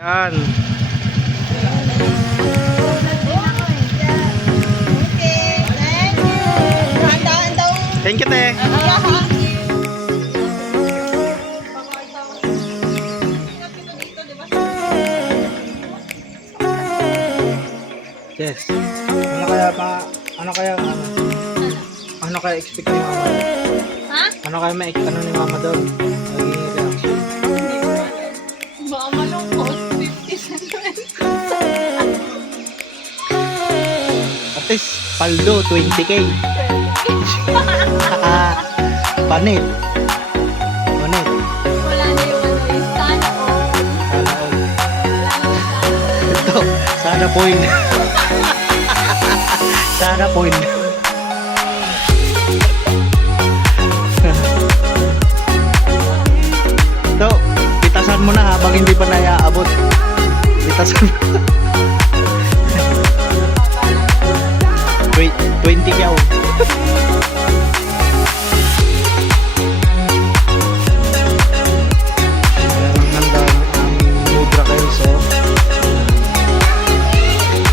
Yan. Thank you, te. Yes. Ano kaya expect ni mama? Ha? Ano kaya ano ni mama doon? Naging reaction. Baka malungkot. 50 cents. At least, paldo, 20K. Panit. Panit. Wala na yung yung sana all. Sana all. Wala na yung sana. Ito, sana point. Sana point. Ito, pitasan mo na habang hindi pa naiaabot. Pitasan mo. 20 kyaw. Ang ganda ng aming mudra kayo. So,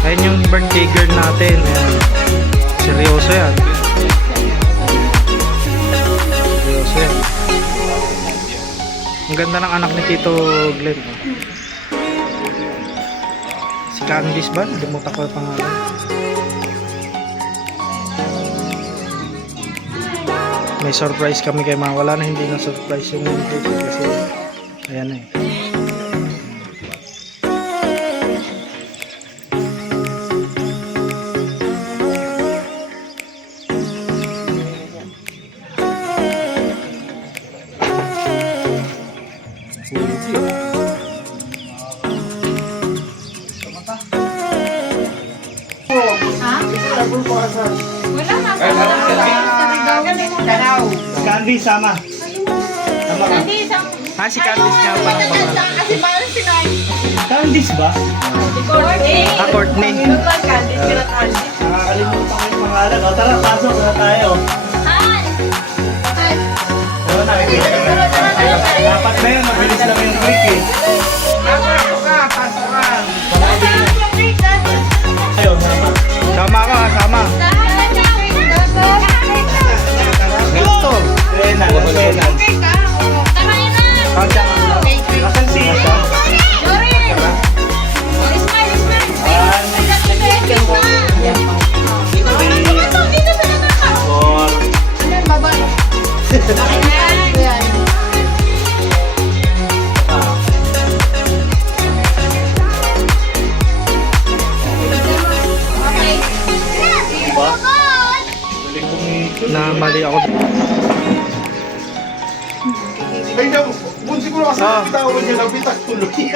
ayun yung birthday girl natin. Ayan. Seryoso yan. Seryoso yan. Ang ganda ng anak ni Tito Glenn. Si Candice ba? Limutan ko yung pangalan. May surprise kami kay Mama. Wala na, hindi na surprise yung cake kasi ayan na eh. Candice, sama. Sama ka. Si Candice nga pa ng pangalan. Kasi parang sinay. Candice ba? Courtney. Courtney. Nakakalimutan ko yung pangalan. O tara, pasok na tayo. Han! O, nakikita ka na. Dapat na yun, mabilis lang yung break eh. Pasok ka. Ayaw, sama. Sama ka, sama. Ito. Lena. Asan si Isha? Na mali ako. Ay, kung siguro kasi tawag niya ng bitak tuloy. Hindi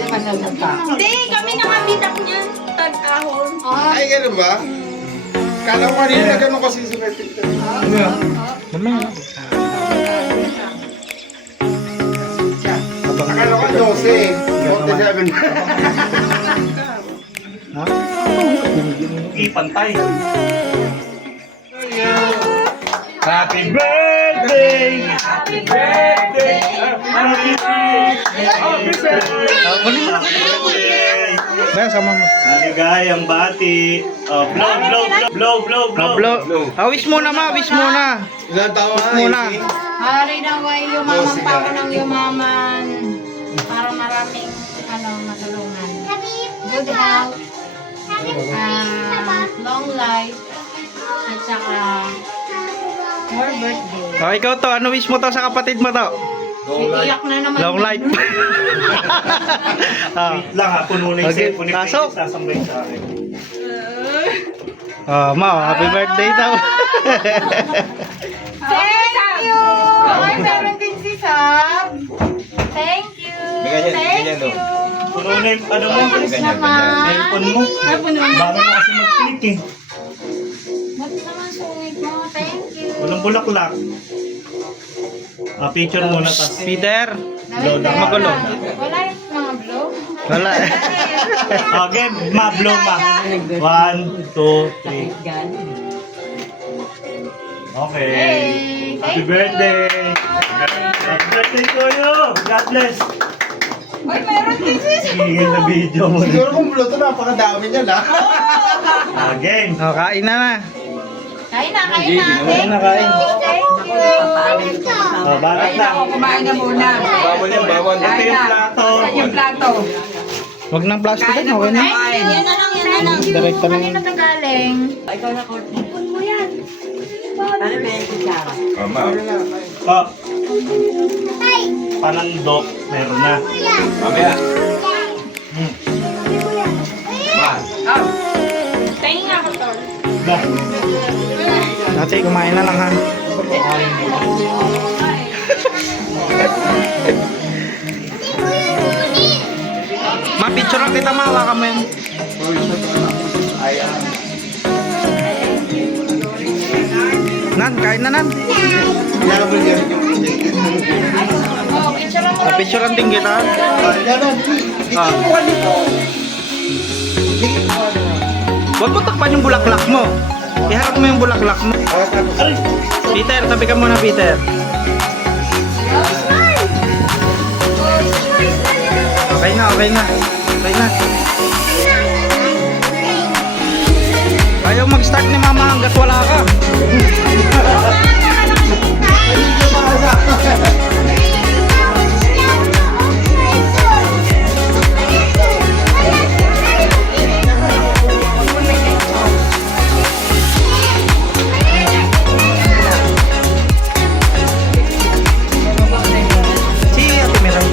naman nagpunta. Hindi, kami nakabitak niyan. Tag-ahon. Ay, ganun ba? Kala ko kanina na gano'n kasi symmetric ka. Mamaya. Akala ko 12. 47. Ha? Ipantay. Happy birthday! Happy birthday! Happy birthday! Bayan, sama mo. Maligayang bati. Oh, blow. Wish muna ma, wish muna. Ilan taon Wish muna. Hari na way yumaman pa ako ng yumaman. Para maraming matulungan. Good health. Long life. At saka more birthday. O, ikaw to, ano wish mo to sa kapatid mo to? Iiyak na naman. Long life. Wait lang ha, puno na yung Okay, cellphone ni pasok. Peggy, sasambay sa akin. Ma, happy birthday daw. Thank you! Ay, meron din si Sab. Thank you! Thank you. Puno na yung ano mo, Thanks naman. cellphone mo. Bago mo kasi mag-click eh. Ba't naman sungit mo? Thank you. Walang bulaklak. Picture muna tas. Peter. Blow na. Magulo. Wala yung mga blow. Wala. Okay, blow ma. 1, 2, 3. Okay. Hey, Happy thank birthday. Happy birthday to you. God bless. Uy, mayroon din sis. Hingin na video mo. Siguro kung bluto, napakadami niya na. Game. O, kain na na. Kain na, kain na. Kain na, kain. Thank you. O, balat na. Kumain na muna. Bawal yan, bawal. Ito yung plato. Saan yung plato? Huwag ng plastic yan, okay na. Yan na lang, yan na lang. Direkta na Kanina yan. ka galing? Mama. O. Panandok. Meron na. Mamaya. Tingin nga ako, Tol. Ba. Ate, kumain na lang ha. Ma-picture lang kita, mawa ka mo yan. Nan, kain na nan. Oh, picture mo. Ma-picture lang din kita. Ah. Huwag mo takpan yung bulaklak mo. Iharap mo yung bulaklak mo. Peter, tabi ka muna, Peter. Okay na, okay na. Okay na. Ayaw mag-start ni mama hanggat wala ka. Si Ate Meron.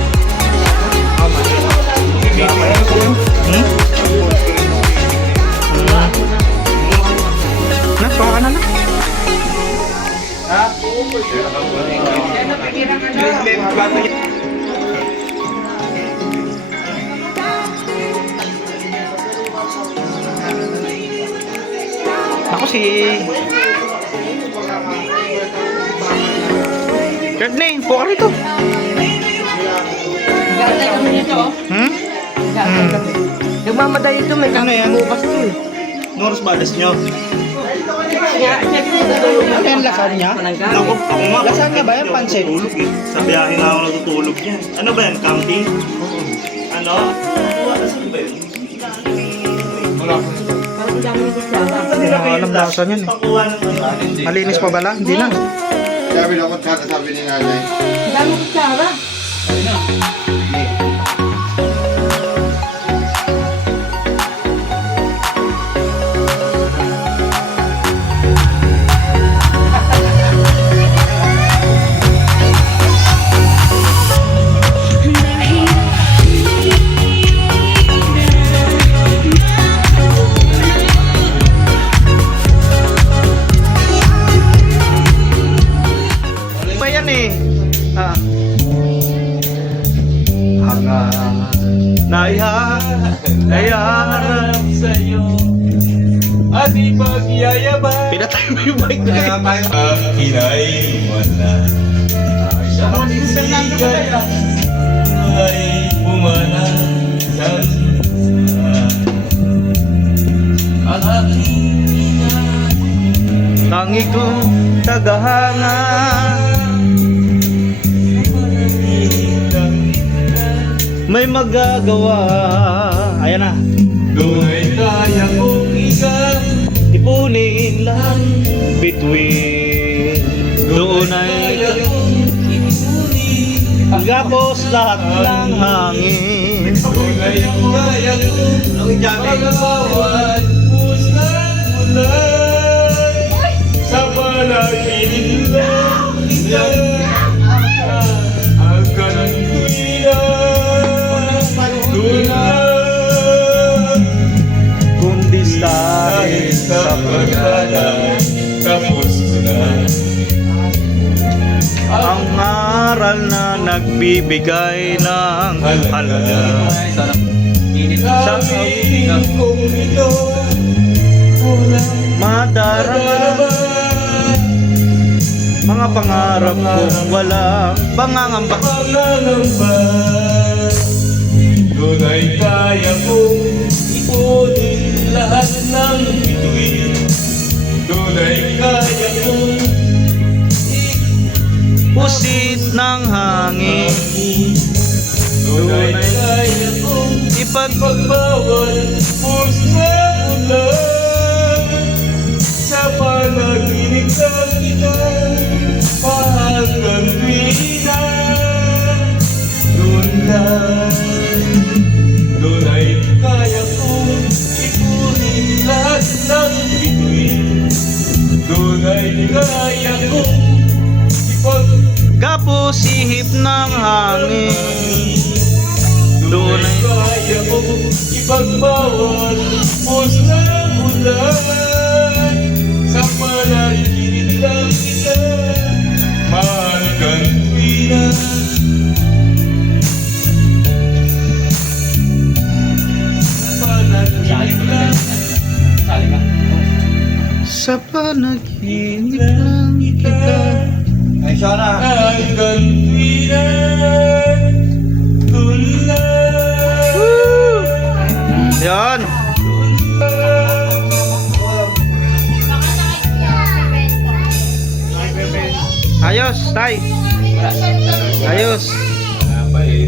Na, pawa ka na na. Ako si... Courtney, po ka rito. Gantay kami nito. Hmm? Gantay kami. Nagmamadali ito, may Ano yan? bukas to eh. Noros badas nyo. Ano yan, lasagna? Ako nga. Lasagna ba yan? Pansit? Tulog eh. Sa biyahe na ako natutulog yan. Ano ba yan? Camping? Ano? Ano ba yun? Parang ang dami nito siya. Alam lasa niyan eh. Pakuha ng ano. Malinis pa ba lang? Hindi na. Sabi na ako, tsaka sabi ni nanay. Ang dami kutsara. Ba yan eh? Ah. Naiharap sa'yo at ipagyayabang Pinatay mo yung bike na eh. akin ay wala sa kaligayan ay pumanasan ang aking Tangi kong tagahanga. May magagawa. Ayan na. doon ay kaya kong isang Ipunin lang between. Doon ay gapos lahat ng hangin. doon ay kaya kong pag-awan pusang ulan sa panaginip lang ang kanang tuwina doon Kundi dahil sa pagkalan tapos ko na ang aral na nagbibigay ng halaga. sa piling kong ito Madarama mga pangarap kong walang pangangamba. pangangamba doon ay kaya kong ipunin lahat ng bituin doon ay kaya kong Pusit ng hangin. Tunay kaya kong ipagbawal puso ulan sa panaginip ka kita hanggang tuwina. Tunay kaya kong ipunin lahat ng bituin. Tunay kaya kong Gapo sihip ng hangin. tunay kaya kong ipagbawal puso ulan sa panaginip lang kita hanggang tuwina. Sa panaginip lang kita. Hanggang tuwina tulad. Yan. Ayos, tay. Ayos.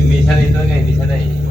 Bisa na ito ngayon, bisa na eh.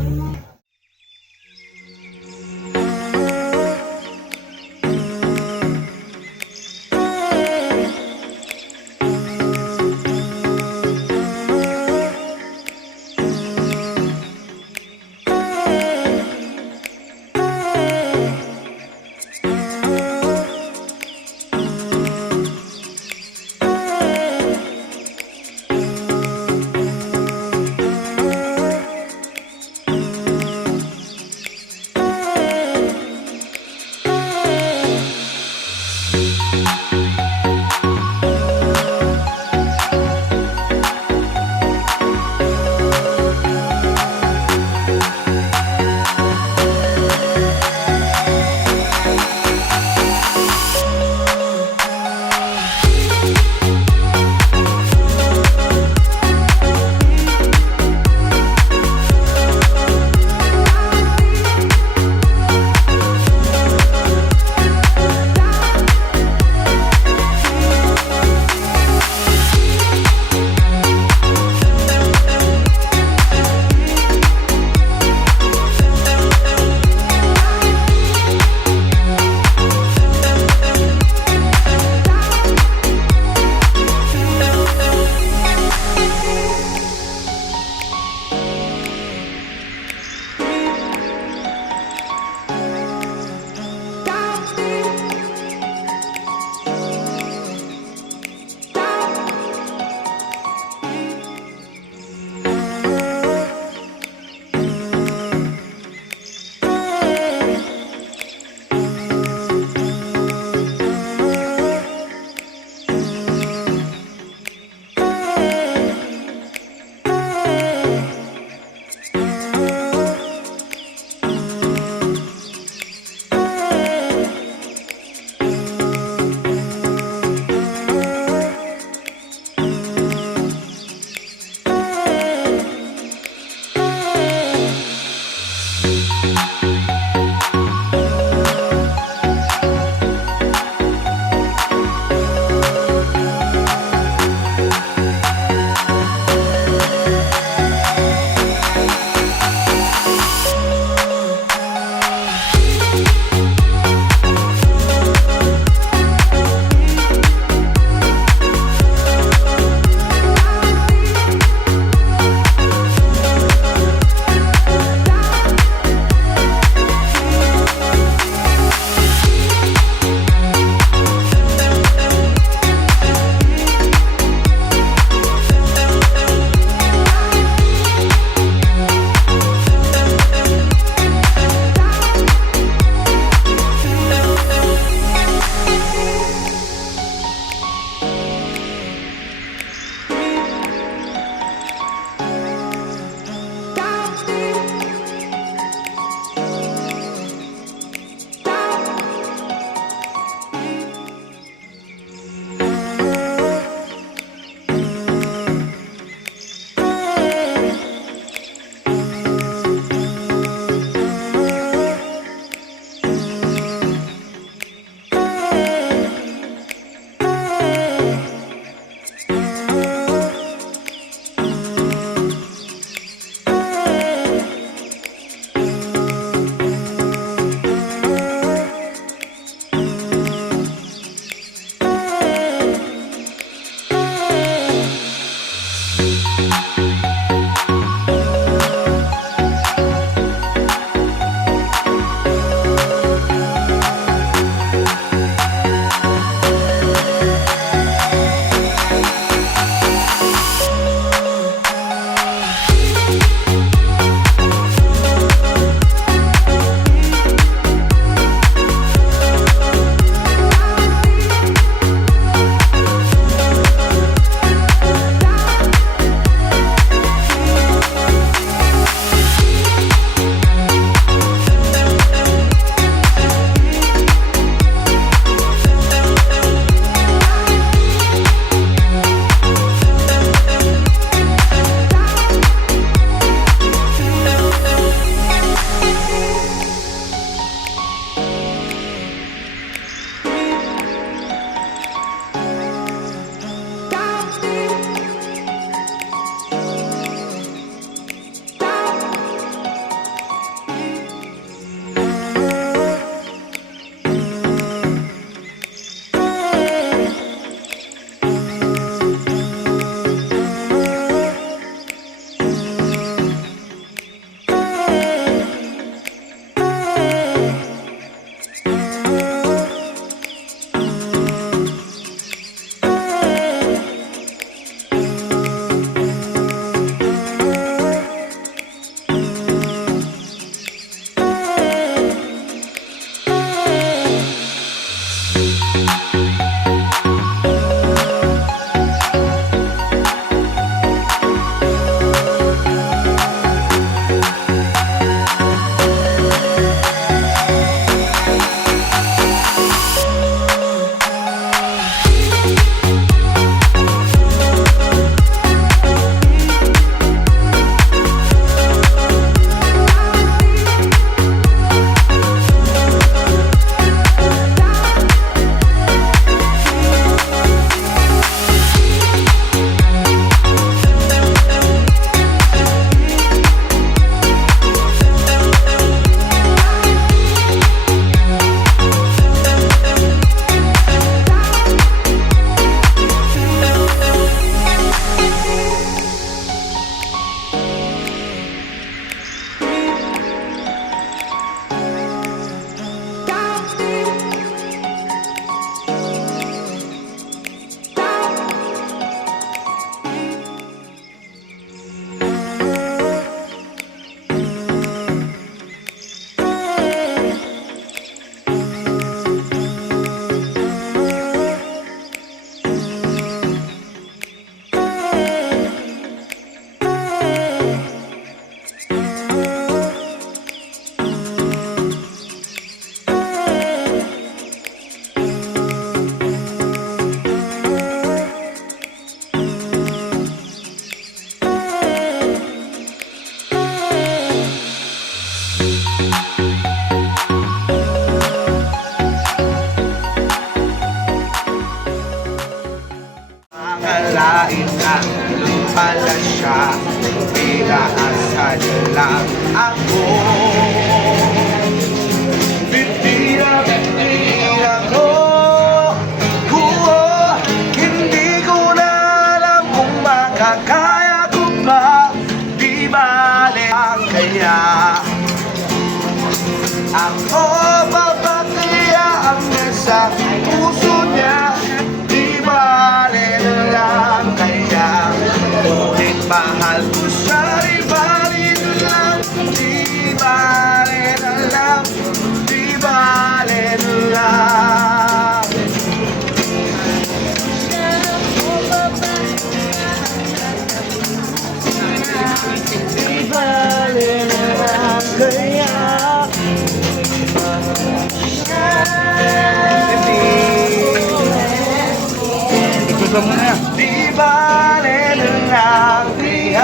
Program mo na yan. Di bale ng angkihan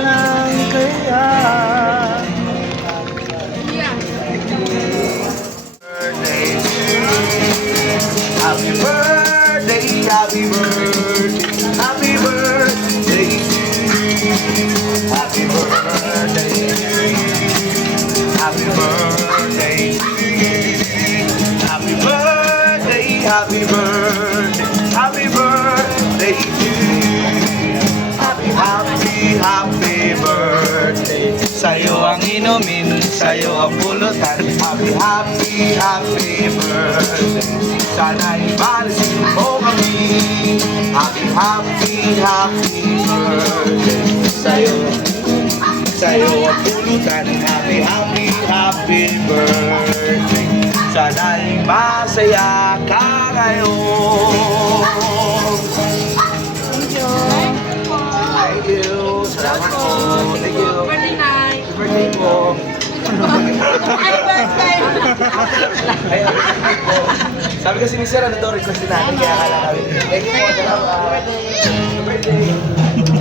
lang kaya. Birthday to you. Happy birthday, happy birthday, happy birthday to you. Happy birthday to you. Happy birthday to you. Happy birthday, happy birthday, happy birthday to you. Happy, happy, happy birthday. Sa'yo ang inumin, sa'yo ang pulutan. Happy, happy, happy birthday. Sana'y balisin mo kami. Happy, happy, happy birthday. Sa'yo ang pulutan. Happy, happy, happy birthday. Sana'y masaya ka ngayon. Thank you. Salamat po. Thank you. Birthday night. Birthday po. Happy birthday. Ay, birthday po. Sabi kasi ni Sir, ano daw request natin, kaya akala kami. Thank you po. Salamat. Happy birthday.